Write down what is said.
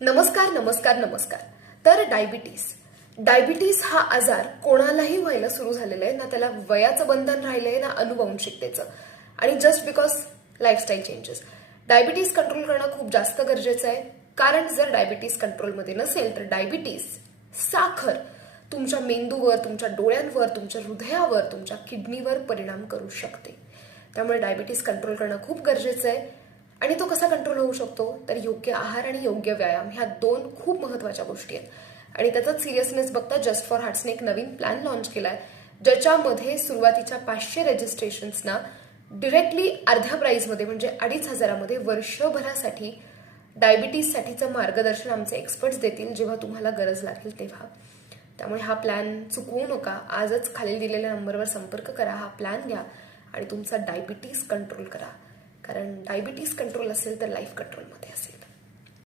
नमस्कार नमस्कार नमस्कार. तर डायबिटीस हा आजार कोणालाही व्हायला सुरू झालेला आहे. ना त्याला वयाचं बंधन राहिलंय ना अनुवंशिकतेचं. आणि just because lifestyle changes. Diabetes control करणं खूप जास्त गरजेचं आहे. कारण जर डायबिटीस कंट्रोलमध्ये नसेल तर डायबिटीस साखर तुमच्या मेंदूवर, तुमच्या डोळ्यांवर, तुमच्या हृदयावर, तुमच्या किडनीवर परिणाम करू शकते. त्यामुळे डायबिटीस कंट्रोल करणं खूप गरजेचं आहे. आणि तो कसा कंट्रोल होऊ शकतो तर योग्य आहार आणि योग्य व्यायाम ह्या दोन खूप महत्वाच्या गोष्टी आहेत. आणि त्याचाच सिरियसनेस बघता जस्ट फॉर हार्ट्सने एक नवीन प्लॅन लॉन्च केलाय, ज्याच्यामध्ये सुरुवातीच्या 500 रजिस्ट्रेशन्सना डिरेक्टली अर्ध्या प्राइसमध्ये म्हणजे 2,500 वर्षभरासाठी डायबिटीससाठीचं मार्गदर्शन आमचे एक्सपर्ट्स देतील जेव्हा तुम्हाला गरज लागेल तेव्हा. त्यामुळे हा प्लॅन चुकवू नका. आजच खाली दिलेल्या नंबरवर संपर्क करा, हा प्लॅन घ्या आणि तुमचा डायबिटीस कंट्रोल करा. कारण डायबिटीस कंट्रोल असेल तर लाईफ कंट्रोलमध्ये असेल.